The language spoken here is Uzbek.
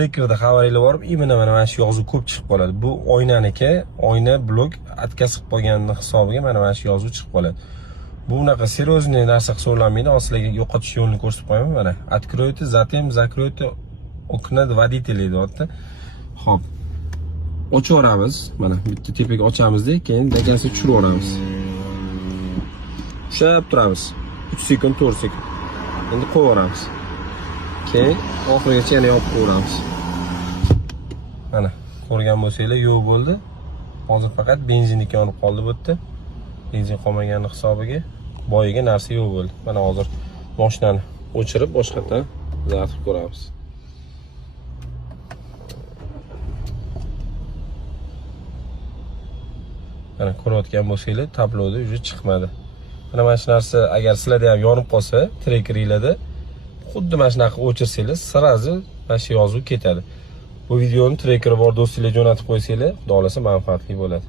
Trackerda xabaringlar borib, imенно mana shu yozuv ko'p chiqib qoladi. Bu oynaniki, oyna blok atkazib qolganning hisobiga mana shu yozuv chiqib qoladi. Bu unaqa seriozniy narsa hisoblanmaydi. Sizlarga yo'qotish yo'lini ko'rsatib qo'yaman mana. Откройте, затем закройте окна водителя deyapti. Xo'p. Ochaveramiz. Mana bitta tepaga ochamiz-da, keyin degansiz tushirib yuboramiz. Ushlab turamiz. 3 sekund, 4 sekund. Endi qo'yaveramiz. Keyin oxirigacha yana yopib qo'yamiz. Mana ko'rgan bo'lsanglar yo'q bo'ldi. Hozir faqat benzinniki yonib qoldi bu yerda. Benzin qolmagani hisobiga boyiga narsa yo'q bo'ldi. Mana hozir mashinani o'chirib boshqatdan zabt ko'ramiz. Mana ko'rayotgan bo'lsanglar, tabloda уже chiqmadi. Mana shu narsa agar sizlarda ham yonib qolsa, trackeringlarda xuddi mana shunaqa o'chirsanglar, sirazi mana shu yozuv ketadi. Bu videoni trackeri bor do'stinglarga jo'natib qo'ysanglar, xudo xolasa manfaatli bo'ladi.